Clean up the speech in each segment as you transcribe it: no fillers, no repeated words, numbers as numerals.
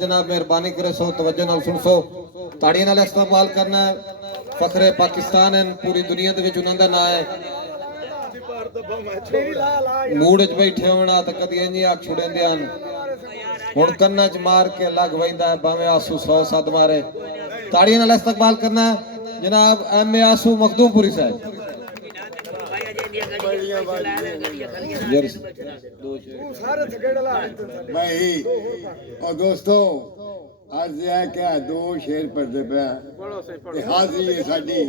जनाब मेहरबानी करे सो तवज्जो नाल सुन सो ताड़ियां नाल इस्तेमाल करना है फखरे पाकिस्तान है पूरी दुनिया दे विच उन्हां दा नाम है मूड च बैठे होना तो कदी इंज आख छुड़ेंदे हन हुण कन्ना च मार के लग वैंदा है भावें आंसू 100 सद मारे ताड़ियां नाल इस्तेमाल करना है जनाब एम ए आंसू मखदूमपुरी साहब भाई और दोस्तों आज है क्या दो शेर पढ़ते पे हाजिरी है साडी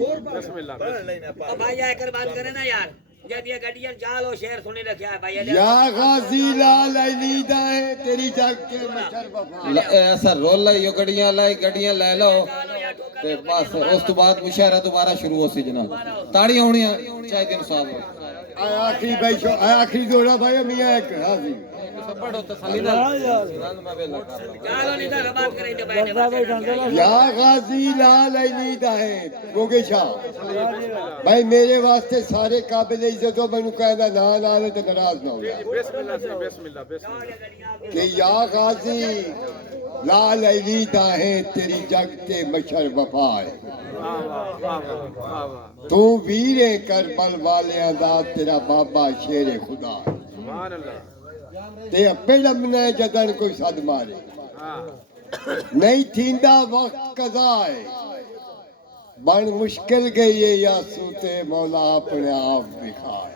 भाई आकर बात करे ना यार जब ये गड्डियां चालो शेर सुनी रखा है भाई या गाजी लाल अली दाए तेरी जाग के मशर वफा ऐसा रोल लाई यो गड्डियां ले लो ते बस उस तो बाद मुशायरा दोबारा शुरू हो सी जनाब ताड़ियां होनियां चाहे दिन साहब आखिरी भाई शो आखिरी जोड़ा भाई मियां एक हाजी पढ़ो तसल्ली नाल मैं वेला कर चालो नहीं तो बात करें तो भाई या गाजी लाल अली दाए गोगे शाह भाई मेरे वास्ते सारे काबिल इज्जत हो मैनू कहदा ना नाल ते नाराज ना हो बिस्मिल्लाह कि या गाजी लाल अली दाए तेरी जग ते मशर वफा है तू वीरे करबल वालियां दा तेरा बाबा शेरे खुदा सुभान अल्लाह ते अपे लमने जदन कोई सद मारे नहीं थींदा वक्त कदा है बन मुश्किल गई है यासू ते मौला अपने आप दिखाए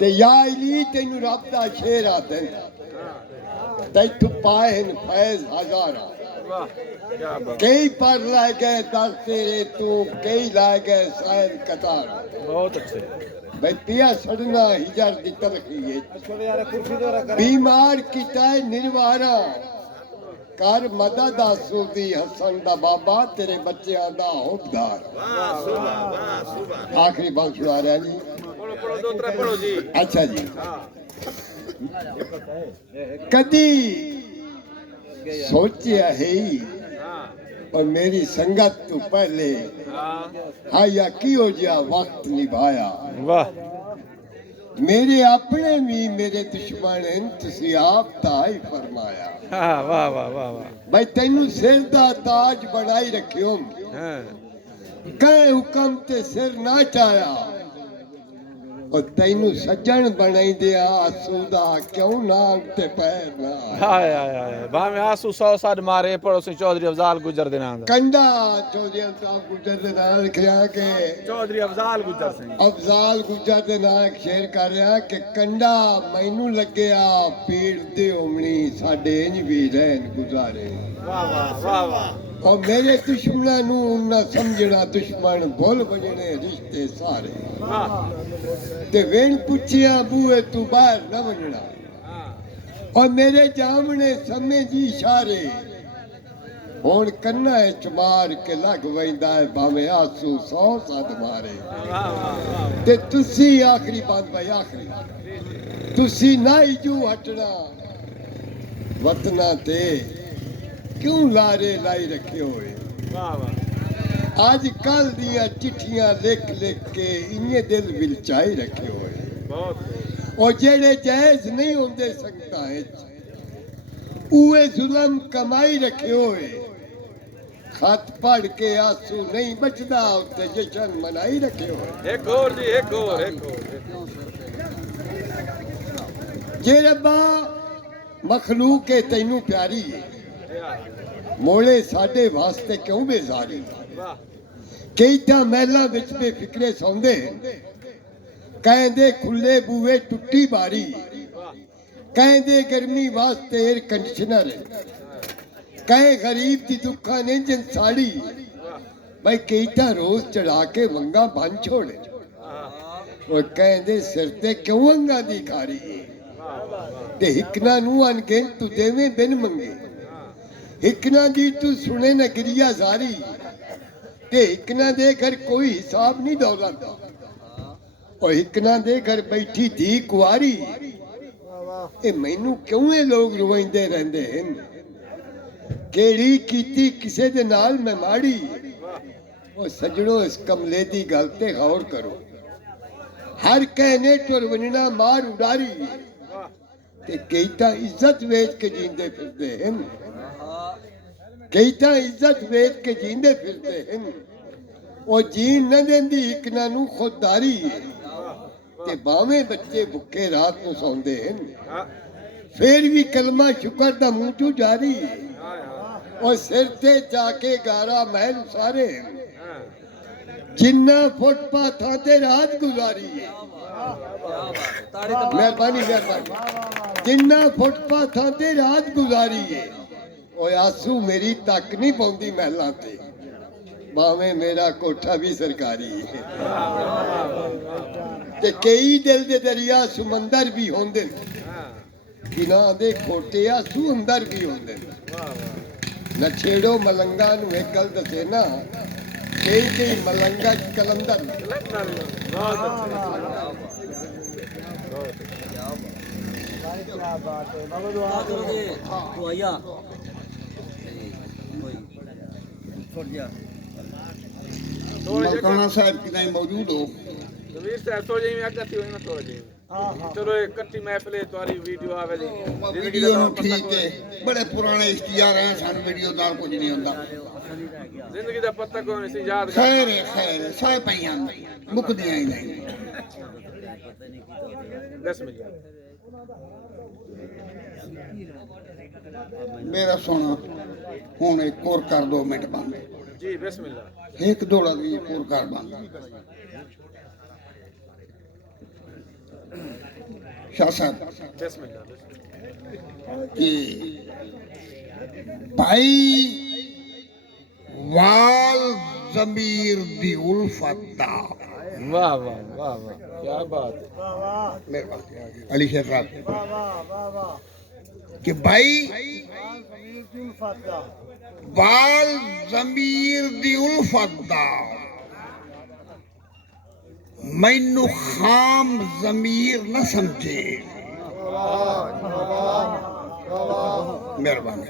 ते या अली तेनू रब दा शेरा देंदा तैथू पाए हैं फैज हजारा कई पर ला गए दस तेरे तू कई ला गए शायद कतार बहुत अच्छे भाई पिया सड़ना हिजर दी तरखी है बीमार किता है निर्वारा कर मदद आसूदी हसन दा बाबा तेरे बच्चों दा होबदार आखिरी बख्श आ रहा जी पढ़ो दो तरह पढ़ो जी अच्छा जी कदी सोचिया है और मेरी संगत तो पहले हाँ या की हो जा वक्त निभाया वाह मेरे अपने भी मेरे दुश्मन हैं तुसी आप ताई फरमाया वाह वाह वाह वाह भाई तेनू सिर दा ताज बनाई रखियो हां कहे हुक्म ते सिर ना चाया और तैनू सज्जन बनाई दिया आसूदा क्यों नाम ते पैर ना हाय हाय हाय भावे आंसू 100 सद मारे पड़ो से चौधरी अफजाल गुजर दे नाम कंडा चौधरी साहब गुजर दे नाल लिखिया के चौधरी अफजाल गुजर सिंह अफजाल गुजर दे नाल शेर कर रहा कि कंडा मैनू लगया पीड़ दे उमणी साडे इंज भी रहन गुजारे वाह वाह वाह वाह और मेरे दुश्मनां नू ना समझना दुश्मन भुल बजने रिश्ते सारे वाह ते वेण पुछिया बूए तू बाहर न वजना और मेरे जामने समय जी इशारे हुण कन्ना चमार के लग वैंदा है भावें आंसू 100 सद मारे ते तुसी आखिरी बात भाई आखिरी तुसी ना जू हटना वतना ते क्यों लारे लाई रखे होए वाह वाह आज कल दिया चिट्ठियां लिख लिख के इन्ने दिल विलचाई रखे हुए बहुत और जेड़े जायज नहीं होंदे संगता उए जुल्म कमाई रखे हुए खत पढ़ के आंसू नहीं बचदा उत्ते जश्न मनाई रखे हुए एक और जी एक और जे रब्बा मखलूक के तैनू प्यारी है मोले साडे वास्ते क्यों बेजारी वाह कई तां महलां विच बेफिक्रे सौंदे कहंदे खुले बूहे टुट्टी बारी कहंदे गर्मी वास्ते एयर कंडीशनर कहे गरीब दी दुखा ने जिन साड़ी भाई कई तां रोज चढ़ा के वंगा बन छोड़े और कहंदे सिर ते क्यों वंगा दी खारी ते हिकना नू अनगिन तू देवे बिन मंगे हिकना दी तू सुने न गिरिया जारी ते हिकना दे घर कोई हिसाब नहीं दौलत और हिकना दे घर बैठी धी कुआरी ए मैनू क्यों ये लोग रुवाइंदे रहंदे हन केड़ी कीती किसे दे नाल मैं माड़ी ओ सजणो इस कमले दी गल ते गौर करो हर कहने टुर वनना मार उडारी ਤੇ ਕਈ ਤਾਂ ਇੱਜ਼ਤ ਵੇਚ ਕੇ ਜੀਂਦੇ ਫਿਰਦੇ ਹਨ, ਕਈ ਤਾਂ ਇੱਜ਼ਤ ਵੇਚ ਕੇ ਜੀਂਦੇ ਫਿਰਦੇ ਹਨ। ਉਹ ਜੀਣ ਨਾ ਦਿੰਦੀ ਇਕਨਾਂ ਨੂੰ ਖੁਦਦਾਰੀ ਹੈ, ਤੇ ਬਾਵੇਂ ਬੱਚੇ ਭੁੱਖੇ ਰਾਤ ਨੂੰ ਸੌਂਦੇ ਹਨ, ਫਿਰ ਵੀ ਕਲਮਾ ਸ਼ੁਕਰ ਦਾ ਮੂੰਹ ਚੋਂ ਜਾਰੀ ਹੈ। ਉਹ ਸਿਰ ਤੇ ਜਾ ਕੇ ਗਾਰਾ ਮਹਿਲ ਸਾਰੇ, ਜਿੰਨਾ ਫੁੱਟਪਾਥਾਂ ਤੇ ਰਾਤ ਗੁਜ਼ਾਰੀ ਹੈ। ਮਿਹਰਬਾਨੀ ਮਿਹਰਬਾਨੀ। ਜਿੰਨਾ ਫੁੱਟਪਾਥਾਂ ਤੇ ਰਾਤ ਗੁਜ਼ਾਰੀ ਹੈ। ਓਏ ਆਸੂ ਮੇਰੀ ਤੱਕ ਨਹੀਂ ਪਾਉਂਦੀ ਮਹਿਲਾਂ ਤੇ, ਭਾਵੇਂ ਮੇਰਾ ਕੋਠਾ ਵੀ ਸਰਕਾਰੀ ਹੈ। ਤੇ ਕਈ ਦਿਲ ਦੇ ਦਰਿਆ ਸਮੁੰਦਰ ਵੀ ਹੁੰਦੇ ਨੇ, ਬਿਨਾਂ ਦੇ ਖੋਟੇ ਆਸੂ ਅੰਦਰ ਵੀ ਹੁੰਦੇ ਨੇ। ਨਾ ਛੇੜੋ ਮਲੰਗਾ ਨੂੰ ਇੱਕ ਗੱਲ ਦੱਸੇ ਨਾ, ਕਈ ਮਲੰਗਾ ਚ ਕਲੰਦਰ मौलाना साहब की नहीं मौजूद हो। जमीर साहब तो जी में अगती हुई ना तो जी चलो एक कट्टी महफिल है तुम्हारी वीडियो आवे जी वीडियो ठीक है, बड़े पुराने इश्तिहार हैं, सान वीडियो दाल कुछ नहीं होता। जिंदगी दा पता कोई नहीं सी याद खैर है साए पईयां मुकदियां ही नहीं। 10 मिनट मेरा सोना हुन एक और कर 2 मिनट बंद जी बिस्मिल्लाह। एक दौड़ा भी एक और कर बंद। शाह साहब बिस्मिल्लाह कि भाई वाल जमीर दी उल्फत दा। वाह वाह वाह वाह क्या बात है। मेहरबानी अली शेख साहब कि भाई वाल जमीर दी उल्फत दा मैनू खाम जमीर न समझे। मेहरबानी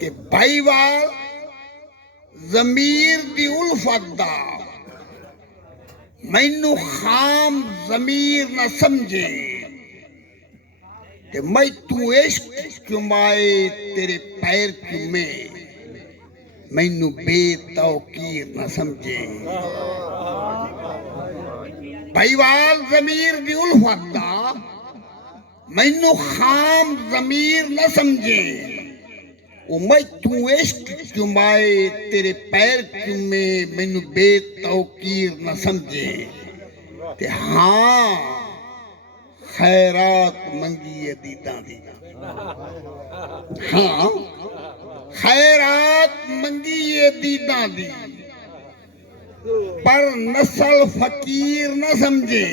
कि भाई वाल जमीर दी उल्फत दा मैनू खाम जमीर न समझे। कि मैं तू इश्क चुमाए तेरे पैर चुमे मैनू बेतौकीर न समझे। भाईवाल जमीर दी उल्फत दा मैनू खाम जमीर न समझे। ओ मैं तू इश्क चुमाए तेरे पैर चुमे मैनू बेतौकीर न समझे। ते हाँ खैरात मंगी दीदा दी। हाँ खैरात मंगी दीदा दी पर नस्ल फकीर न समझे।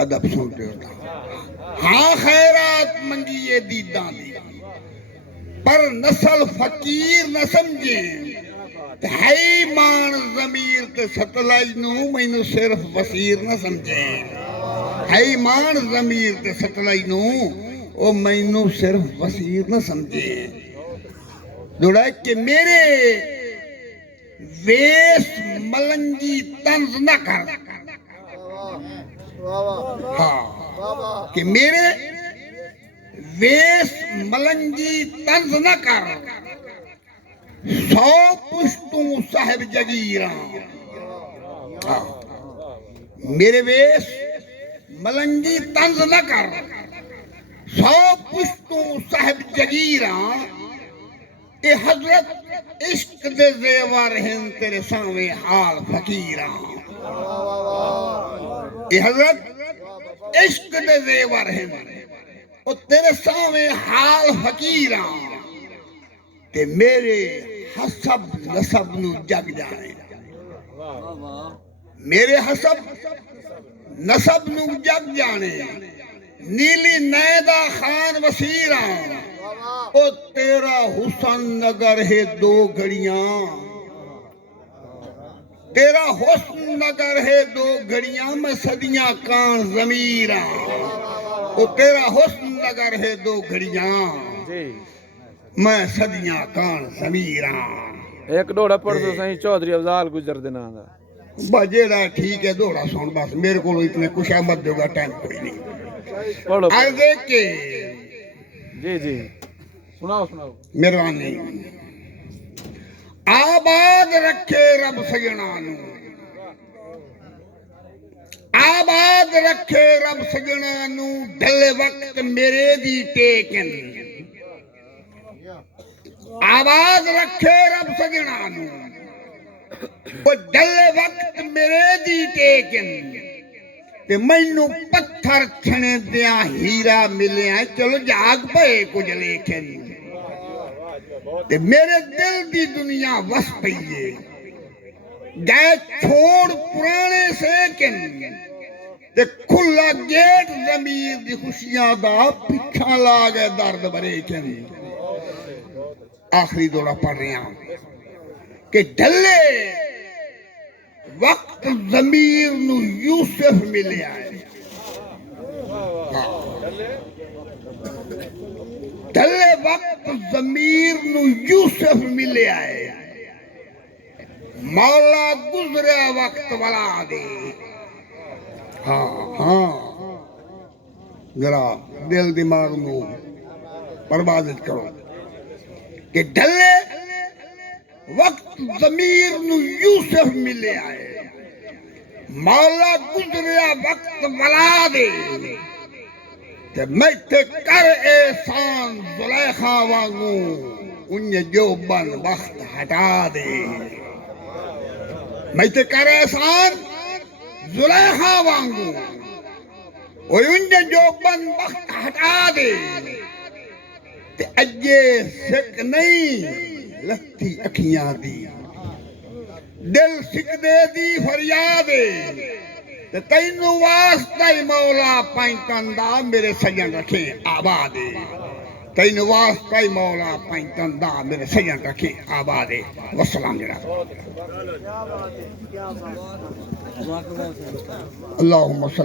अदब सुनते हो। हाँ खैरात मंगी दीदा दी पर नस्ल फकीर न समझे। है मान जमीर ते सतलाज नू मैनू सिर्फ वसीर न समझे। है मान जमीर ते सतलाज नू ओ मैनू सिर्फ वसीर न समझे। जोड़ा कि मेरे वेश मलंगी तंज न कर। हाँ कि मेरे वेश मलंगी तंज न कर। 100 पुश्तों साहिब जगीरा। मेरे वेश मलंगी तंज न कर। 100 पुश्तों साहिब जगीरा। ए हजरत इश्क दे जेवर हैं तेरे सामने हाल फकीरा। ए हजरत इश्क दे जेवर हैं ओ तेरे सामने हाल फकीरा। ते मेरे हसब नसब नू जग जाने। मेरे हसब नसब नू जग जाने। नीली नैदा खान वसीरा। ओ तेरा हुसन नगर है 2 घड़ियां। तेरा हुस्न नगर है 2 घड़ियां मैं सदियां कान जमीरा। ओ तेरा हुस्न नगर है 2 घड़ियां मैं सदियां कान जमीरा। एक दौड़ा पढ़ दो सही चौधरी अफजाल गुजर दे नाम दा। बजेड़ा ठीक है दौड़ा सुन बस मेरे को इतने कुछ मत देगा टाइम कोई नहीं। پڑھو عرضے کے جی جی سناؤ سناؤ مہربانی آباد رکھے رب سجنا نو آباد رکھے رب سجنا نو ڈل وقت میرے دی ٹیکن آباد رکھے رب سجنا نو وہ ڈل وقت میرے دی ٹیکن تے مینوں پتھر چھنے دیاں ہیرا ملیا چلو جاگ پئے کچھ لیکن تے میرے دل دی دنیا وس پئیے گئے چھوڑ پرانے سیکن تے کھلا گیٹ ضمیر دی خوشیاں دا پچھا لا گئے درد بھرے کن آخری دورہ پڑھ رہے ہیں کہ ڈھلے وقت ضمیر نو یوسف ملے آئے ڈھلے وقت ضمیر نو یوسف ملے آئے مولا گزرے وقت والا دے ہاں ذرا دل دماغ نو بربادت کرو کہ ڈھلے وقت ضمیر نو یوسف ملے آئے مولا گزریا وقت ولا دے تے میں تے کر احسان زلیخا وانگو انہیں جو بن وقت ہٹا دے میں تے کر احسان زلیخا وانگو انہیں جو بن وقت ہٹا دے تے اجے سک نہیں لتی اکھیاں دی دل سکدے دی فریادے تے تینو واسطہ مولا پینتن دا میرے سجن رکھے آبادے تینو واسطہ مولا پینتن دا میرے سجن رکھے آبادے والسلام جناب اللہم صلی